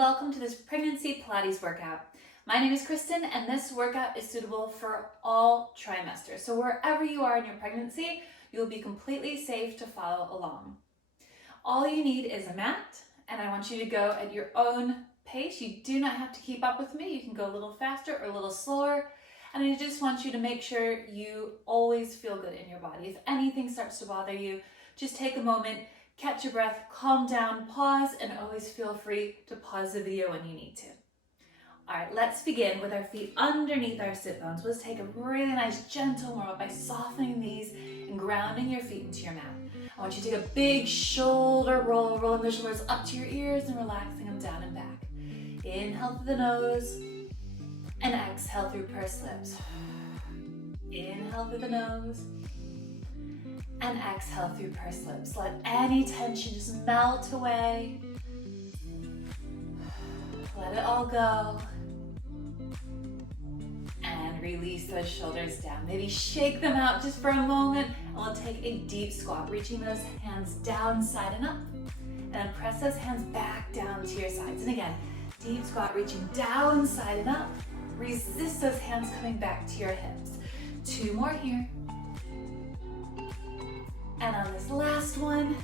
welcome to this pregnancy Pilates workout. My name is Kristen and this workout is suitable for all trimesters. So wherever you are in your pregnancy, you'll be completely safe to follow along. All you need is a mat, and I want you to go at your own pace. You do not have to keep up with me. You can go a little faster or a little slower. And I just want you to make sure you always feel good in your body. If anything starts to bother you, just take a moment, catch your breath, calm down, pause, and always feel free to pause the video when you need to. All right, let's begin with our feet underneath our sit bones. Let's take a really nice gentle warm up by softening these and grounding your feet into your mat. I want you to take a big shoulder roll, rolling the shoulders up to your ears and relaxing them down and back. Inhale through the nose and exhale through pursed lips. Inhale through the nose and exhale through pursed lips. Let any tension just melt away. Let it all go. And release those shoulders down. Maybe shake them out just for a moment. And we'll take a deep squat, reaching those hands down, side and up. And then press those hands back down to your sides. And again, deep squat, reaching down, side and up. Resist those hands coming back to your hips. 2 more here. And on this last one,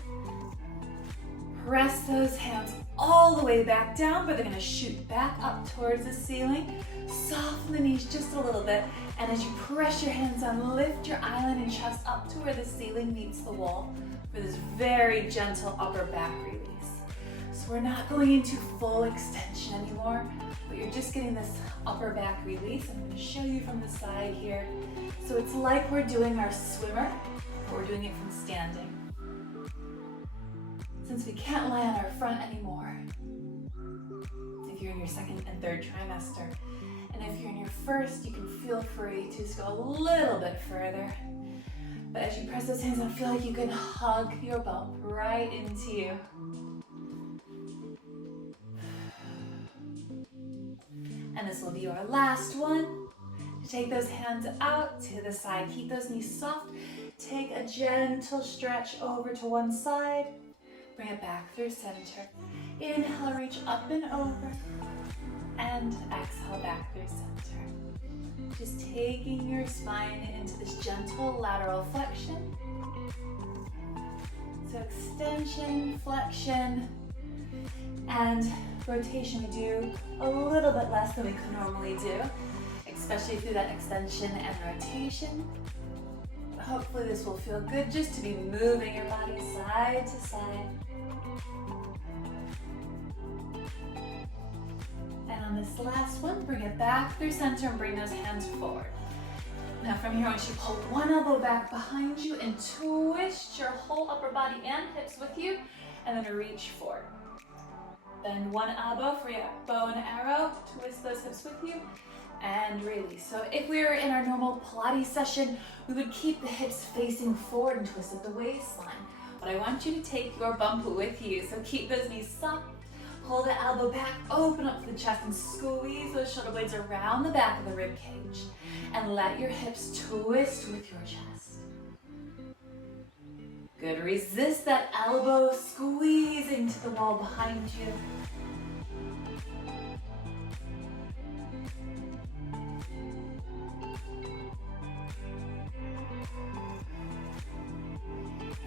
press those hands all the way back down, but they're gonna shoot back up towards the ceiling. Soften the knees just a little bit. And as you press your hands down, lift your island and chest up to where the ceiling meets the wall for this very gentle upper back release. So we're not going into full extension anymore, but you're just getting this upper back release. I'm gonna show you from the side here. So it's like we're doing our swimmer, but we're doing it from standing. Since we can't lie on our front anymore, if you're in your 2nd and 3rd trimester, and if you're in your 1st, you can feel free to just go a little bit further. But as you press those hands down, feel like you can hug your bump right into you. And this will be your last one. Take those hands out to the side. Keep those knees soft. Take a gentle stretch over to one side. Bring it back through center. Inhale, reach up and over. And exhale back through center. Just taking your spine into this gentle lateral flexion. So extension, flexion, and rotation. We do a little bit less than we could normally do, especially through that extension and rotation. Hopefully this will feel good just to be moving your body side to side. And on this last one, bring it back through center and bring those hands forward. Now from here, I want you to pull one elbow back behind you and twist your whole upper body and hips with you, and then reach forward. Bend one elbow for your bow and arrow, twist those hips with you, and release. So if we were in our normal Pilates session, we would keep the hips facing forward and twist at the waistline. But I want you to take your bump with you. So keep those knees soft, pull the elbow back, open up the chest, and squeeze those shoulder blades around the back of the rib cage. And let your hips twist with your chest. Good, resist that elbow squeezing to the wall behind you.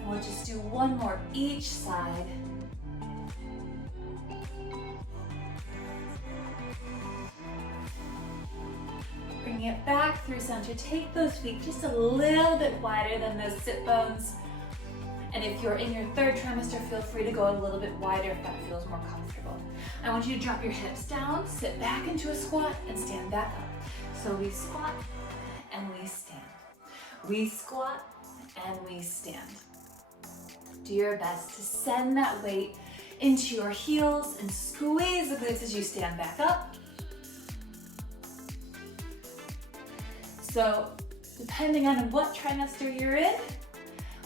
We'll just do one more each side. Bringing it back through center. Take those feet just a little bit wider than those sit bones. And if you're in your 3rd trimester, feel free to go a little bit wider if that feels more comfortable. I want you to drop your hips down, sit back into a squat, and stand back up. So we squat and we stand. We squat and we stand. Do your best to send that weight into your heels and squeeze the glutes as you stand back up. So depending on what trimester you're in,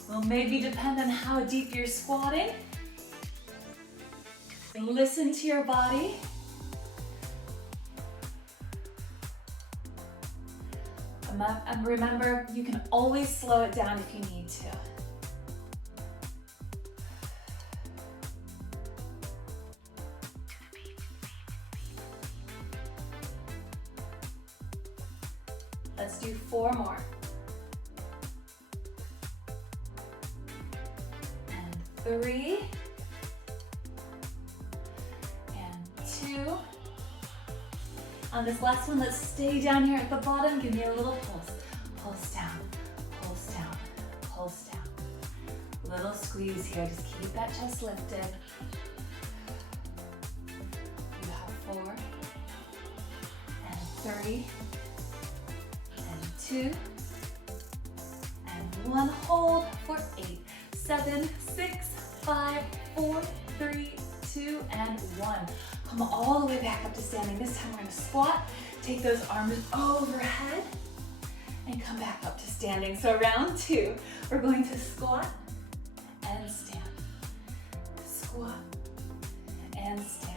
will maybe depend on how deep you're squatting. Listen to your body. And remember, you can always slow it down if you need to. do 4 more. And 3. And 2. On this last one, let's stay down here at the bottom. Give me a little pulse. Pulse down, pulse down, pulse down. Little squeeze here, just keep that chest lifted. You have 4, and 3, and 2, and 1. Hold for 8, 7, 6, 5, 4, 3, 2, and 1. Come all the way back up to standing. This time we're going to squat, take those arms overhead, and come back up to standing. So round 2, we're going to squat and stand. Squat and stand.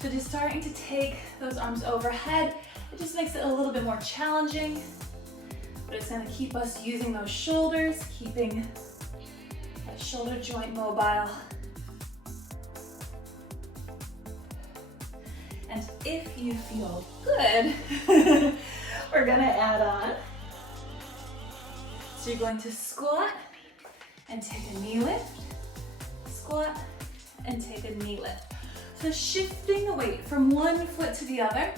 So just starting to take those arms overhead, it just makes it a little bit more challenging, but it's going to keep us using those shoulders, keeping that shoulder joint mobile. And if you feel good, we're gonna add on. So you're going to squat and take a knee lift, squat and take a knee lift. So shifting the weight from one foot to the other.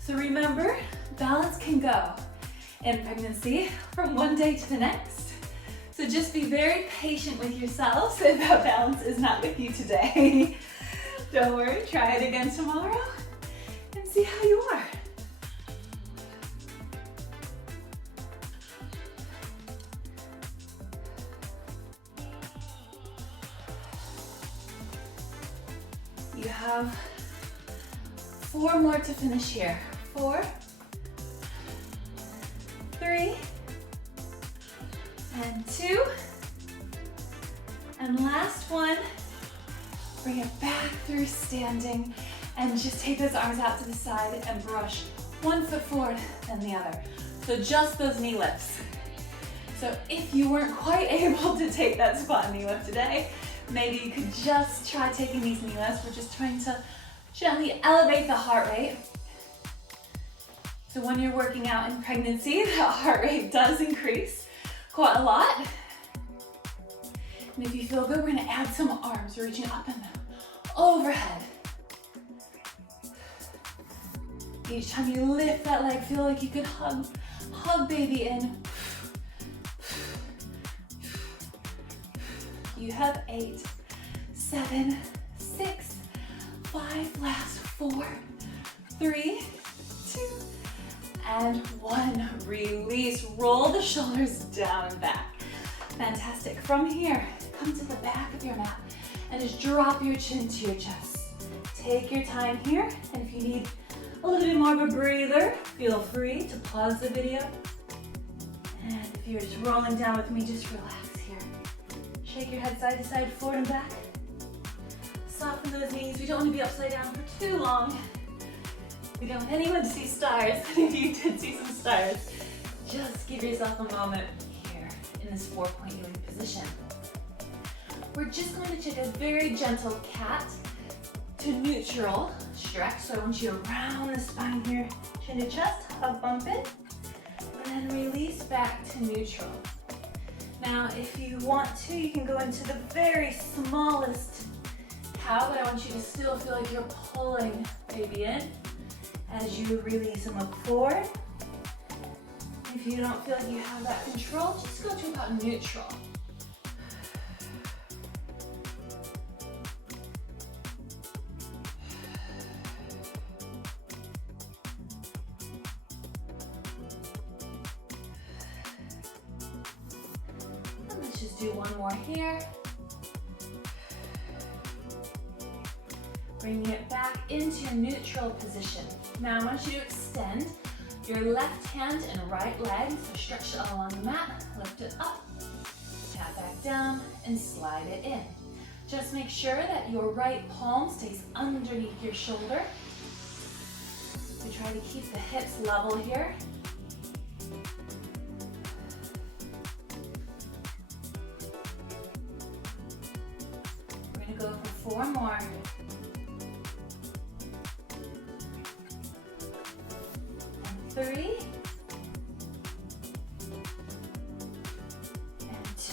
So remember, balance can go in pregnancy from one day to the next. So just be very patient with yourselves if that balance is not with you today. Don't worry, try it again tomorrow and see how you are. You have 4 more to finish here. 4, 3, and 2, and last one. Bring it back through standing and just take those arms out to the side and brush one foot forward then the other. So just those knee lifts. So if you weren't quite able to take that squat knee lift today, maybe you could just try taking these knee lifts. We're just trying to gently elevate the heart rate. So when you're working out in pregnancy, that heart rate does increase quite a lot. And if you feel good, we're gonna add some arms, reaching up and overhead. Each time you lift that leg, feel like you could hug baby in. You have 8, 7, 6, 5, last 4, 3, 2, and 1. Release, roll the shoulders down and back. Fantastic. From here, come to the back of your mat and just drop your chin to your chest. Take your time here, and if you need a little bit more of a breather, feel free to pause the video. And if you're just rolling down with me, just relax here. Shake your head side to side, forward and back. Soften those knees. We don't want to be upside down for too long. We don't want anyone to see stars. If you did see some stars, just give yourself a moment here in this 4-point kneeling position. We're just going to take a very gentle cat to neutral stretch. So I want you to round the spine here, chin to chest, hug bump in, and then release back to neutral. Now, if you want to, you can go into the very smallest cow, but I want you to still feel like you're pulling baby in as you release and look forward. If you don't feel like you have that control, just go to about neutral. And let's just do one more here. Bringing it back into your neutral position. Now I want you to extend your left hand and right leg, so stretch it all along the mat, lift it up, tap back down, and slide it in. Just make sure that your right palm stays underneath your shoulder. So try to keep the hips level here. We're gonna go for 4 more. And 3,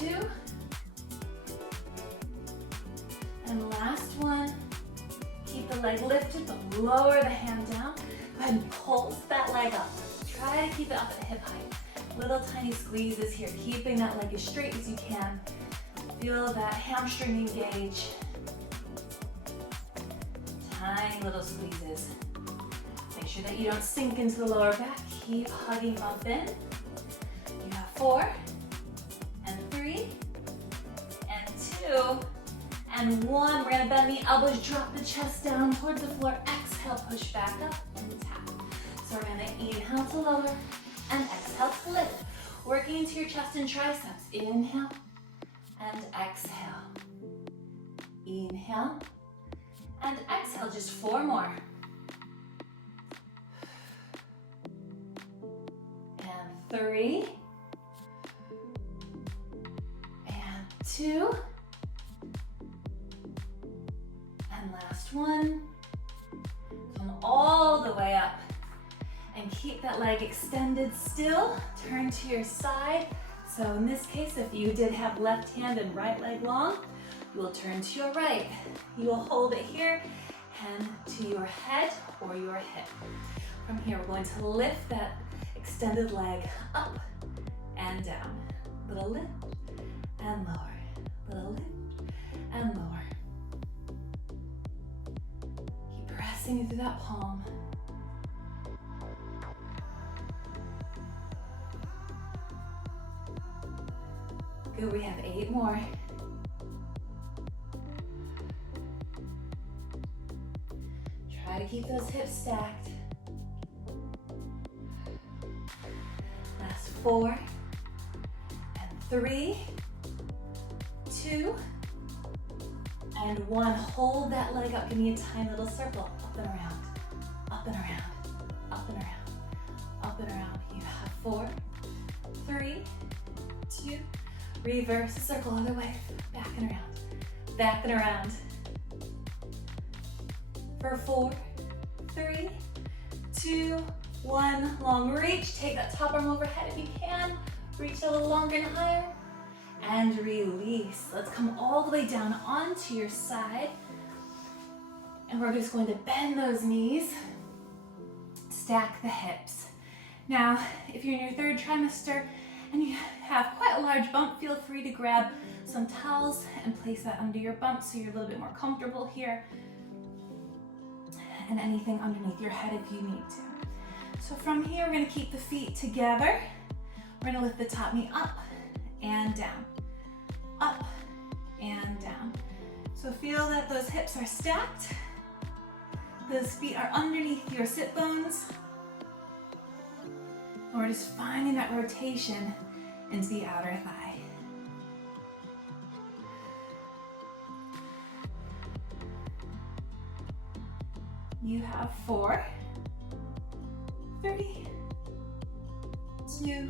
2. And last one. Keep the leg lifted, but lower the hand down. Go ahead and pulse that leg up. Try to keep it up at hip height. Little tiny squeezes here, keeping that leg as straight as you can. Feel that hamstring engage. Tiny little squeezes. Make sure that you don't sink into the lower back. Keep hugging up in. You have 4, and 3, and 2, and 1. We're gonna bend the elbows, drop the chest down towards the floor. Exhale, push back up and tap. So we're gonna inhale to lower and exhale to lift. Working into your chest and triceps. Inhale and exhale. Inhale and exhale. Just 4 more. And 3. And 2. And last one. Come all the way up. And keep that leg extended still. Turn to your side. So in this case, if you did have left hand and right leg long, you will turn to your right. You will hold it here, hand to your head or your hip. From here, we're going to lift that extended leg up and down. Little lift and lower. Little lift and lower. Keep pressing into that palm. Good, we have 8 more. Try to keep those hips stacked. Last 4, and 3, 2, and 1. Hold that leg up. Give me a tiny little circle. Up and around, up and around, up and around, up and around. You have 4, 3, 2, reverse, circle other way, back and around, back and around. For 4, 3, 2, 1. Long reach. Take that top arm overhead if you can. Reach a little longer and higher. And release. Let's come all the way down onto your side. And we're just going to bend those knees. Stack the hips. Now, if you're in your 3rd trimester and you have quite a large bump, feel free to grab some towels and place that under your bump so you're a little bit more comfortable here. And anything underneath your head if you need to. So from here, we're gonna keep the feet together. We're gonna lift the top knee up and down, up and down. So feel that those hips are stacked. Those feet are underneath your sit bones. And we're just finding that rotation into the outer thigh. You have 4, 3, 2,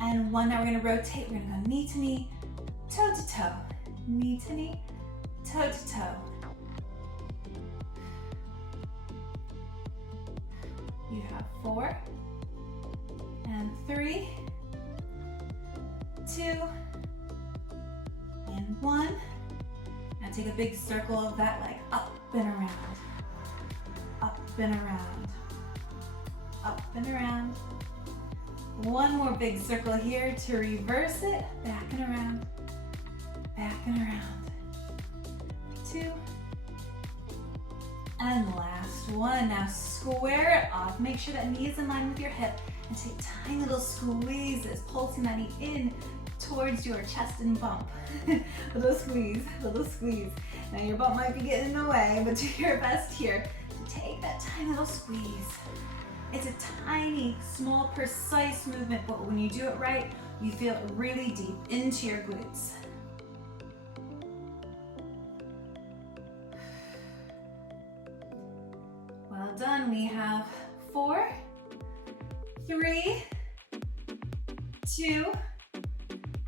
and 1. Now we're gonna rotate. We're gonna go knee to knee, toe to toe, knee to knee, toe to toe. You have 4, and 3, 2, and 1. Now take a big circle of that leg up and around, up and around, up and around. One more big circle here to reverse it, back and around, back and around. 2, and last one. Now square it off. Make sure that knee is in line with your hip and take tiny little squeezes, pulsing that knee in towards your chest and bump. Little squeeze, little squeeze. Now your bump might be getting in the way, but do your best here to take that tiny little squeeze. It's a tiny, small, precise movement, but when you do it right, you feel it really deep into your glutes. Well done. We have 4, 3, 2,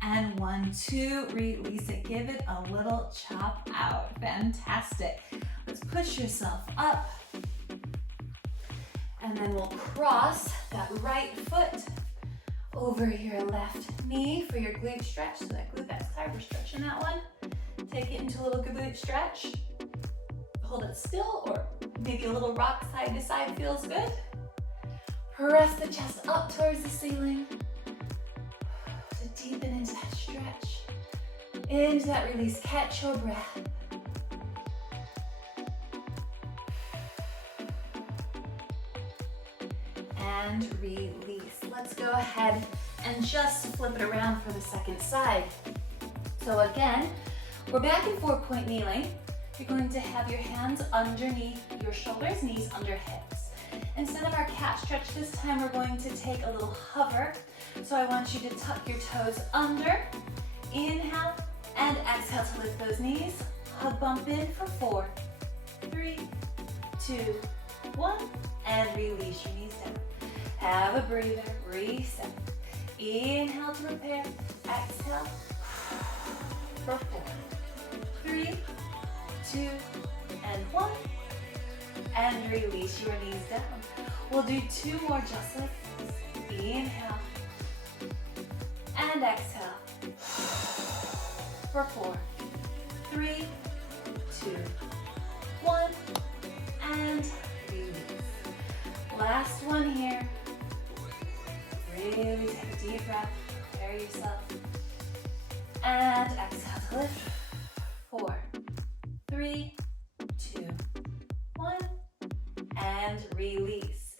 and 1, 2. Release it. Give it a little chop out. Fantastic. Let's push yourself up. And then we'll cross that right foot over your left knee for your glute stretch. So that glute that's tight, we're stretching that one. Take it into a little glute stretch. Hold it still, or maybe a little rock side to side feels good. Press the chest up towards the ceiling to deepen into that stretch. Into that release, catch your breath. And release. Let's go ahead and just flip it around for the second side. So again, we're back in 4-point kneeling. You're going to have your hands underneath your shoulders, knees under hips. Instead of our cat stretch this time, we're going to take a little hover. So I want you to tuck your toes under, inhale, and exhale to lift those knees. Hug bump in for 4, 3, 2, 1, and release your knees down. Have a breather, reset. Inhale to prepare, exhale for 4, 3, 2, and 1, and release your knees down. We'll do 2 more just like this. Inhale, and exhale for 4, 3, 2, 1, and release. Last one here. Really take a deep breath, prepare yourself, and exhale to lift. 4, 3, 2, 1, and release.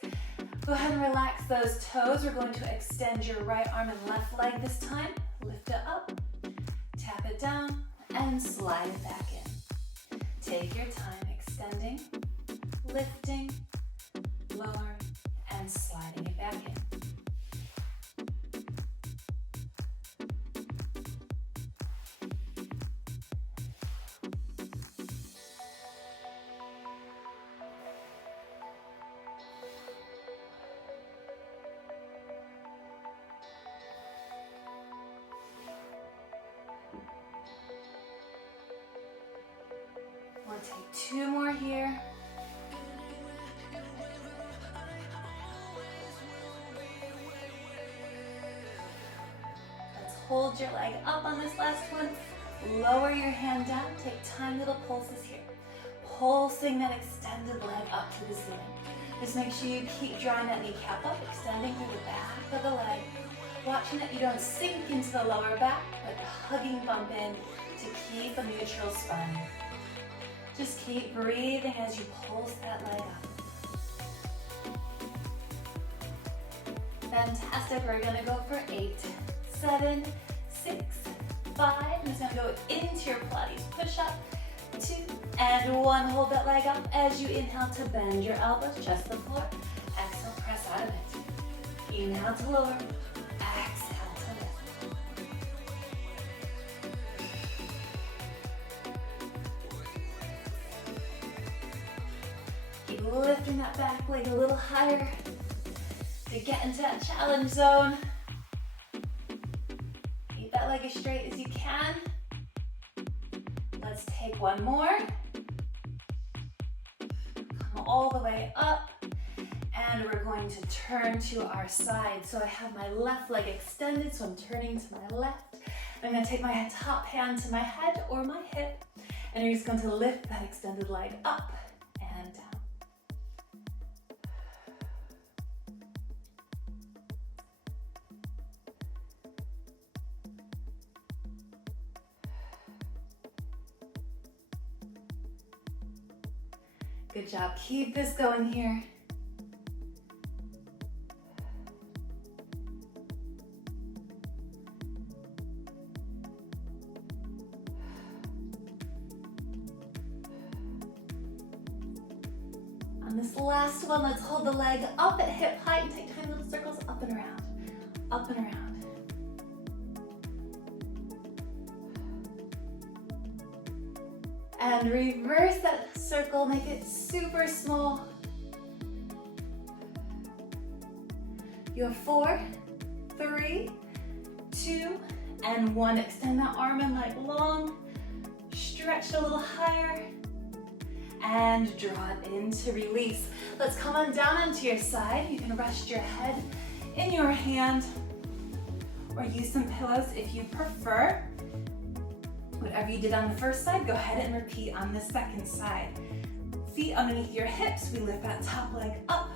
Go ahead and relax those toes. We're going to extend your right arm and left leg this time. Lift it up, tap it down, and slide it back in. Take your time extending, lifting, lowering, and sliding it back in. We'll take 2 more here. Let's hold your leg up on this last one. Lower your hand down. Take tiny little pulses here. Pulsing that extended leg up to the ceiling. Just make sure you keep drawing that kneecap up, extending through the back of the leg. Watching that you don't sink into the lower back, but hugging bump in to keep a neutral spine. Just keep breathing as you pulse that leg up. Fantastic. We're going to go for 8, 7, 6, 5. I'm just going to go into your Pilates push-up. 2, and 1. Hold that leg up as you inhale to bend your elbows, just the floor. Exhale, press out of it. Inhale to lower. Exhale to lift. Keep lifting that back leg a little higher to get into that challenge zone. Keep that leg as straight as you can. Let's take 1 more. Come all the way up. And we're going to turn to our side. So I have my left leg extended, so I'm turning to my left. I'm going to take my top hand to my head or my hip, and you're just going to lift that extended leg up and down. Good job. Keep this going here. On this last one, let's hold the leg up at hip height and take tiny little circles up and around, up and around. And reverse that circle, make it super small. You have 4, 3, 2, and 1. Extend that arm and leg long, stretch a little higher, and draw it in to release. Let's come on down onto your side. You can rest your head in your hand, or use some pillows if you prefer. Whatever you did on the first side, go ahead and repeat on the second side. Feet underneath your hips, we lift that top leg up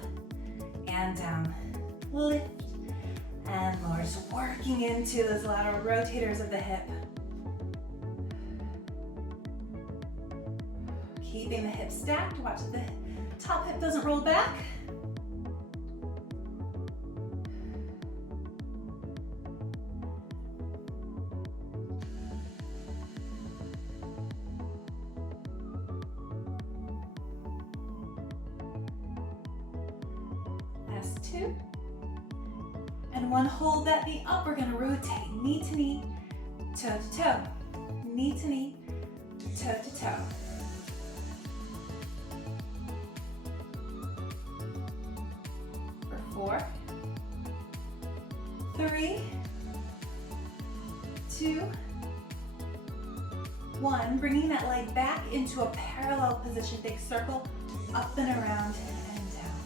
and down. Lift and lower, just working into those lateral rotators of the hip. Keeping the hips stacked, watch that the top hip doesn't roll back. Last two. And one, hold that knee up. We're gonna rotate knee to knee, toe to toe, knee to knee, toe to toe. For 4, 3, 2, 1. Bringing that leg back into a parallel position. Big circle, up and around and down,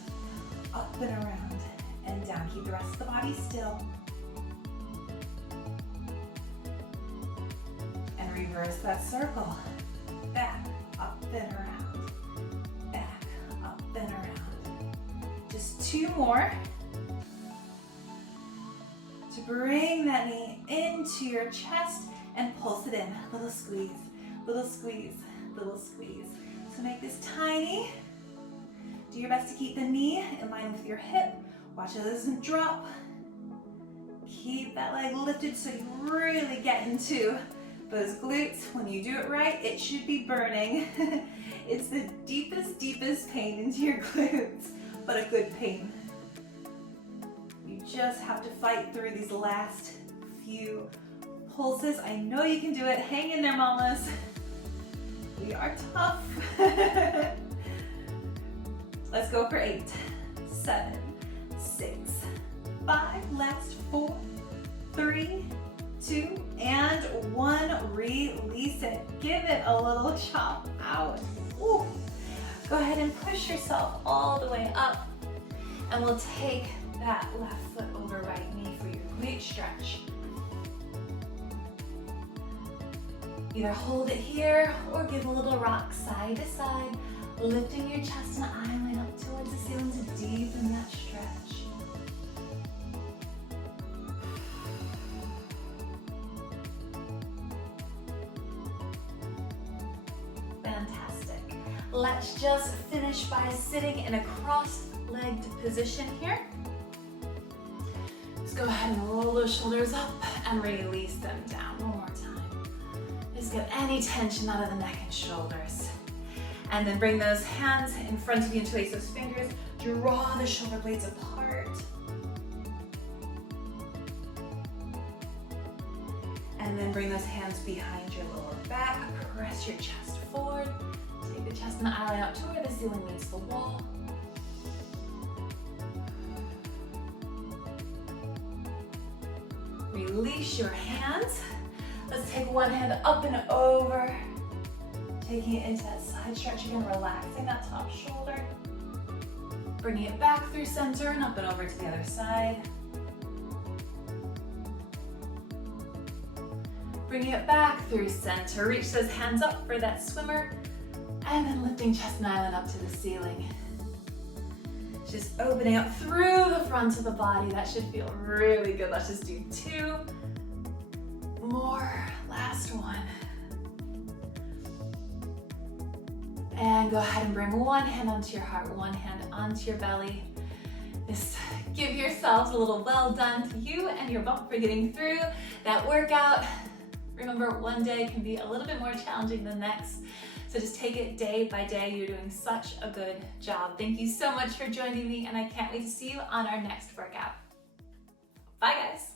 up and around and down. Keep the rest of the body still. And reverse that circle. Back, up and around. Back, up and around. Just 2 more. To bring that knee into your chest and pulse it in. Little squeeze, little squeeze, little squeeze. So make this tiny. Do your best to keep the knee in line with your hip. Watch it doesn't drop. Keep that leg lifted so you really get into those glutes. When you do it right, it should be burning. It's the deepest, deepest pain into your glutes, but a good pain. You just have to fight through these last few pulses. I know you can do it. Hang in there, mamas. We are tough. Let's go for 8, 7, 6, 5, last 4, 3, 2, and 1. Release it. Give it a little chop out. Ooh. Go ahead and push yourself all the way up. And we'll take that left foot over right knee for your glute stretch. Either hold it here or give a little rock side to side, lifting your chest and eye line up towards the ceiling to deepen that stretch. Fantastic. Let's just finish by sitting in a cross-legged position here. Just go ahead and roll those shoulders up and release them down. One more time. Just get any tension out of the neck and shoulders. And then bring those hands in front of you, interlace those fingers, draw the shoulder blades apart. And then bring those hands behind your lower back, press your chest forward, take the chest and the eye line up to where the ceiling meets the wall. Release your hands. Let's take one hand up and over, taking it into that side stretch again, relaxing that top shoulder. Bringing it back through center and up and over to the other side. Bringing it back through center. Reach those hands up for that swimmer. And then lifting chest and island up to the ceiling. Just opening up through the front of the body. That should feel really good. Let's just do 2 more. Last one. And go ahead and bring one hand onto your heart, one hand onto your belly. Just give yourselves a little well done to you and your bump for getting through that workout. Remember, one day can be a little bit more challenging than the next. So just take it day by day. You're doing such a good job. Thank you so much for joining me, and I can't wait to see you on our next workout. Bye, guys.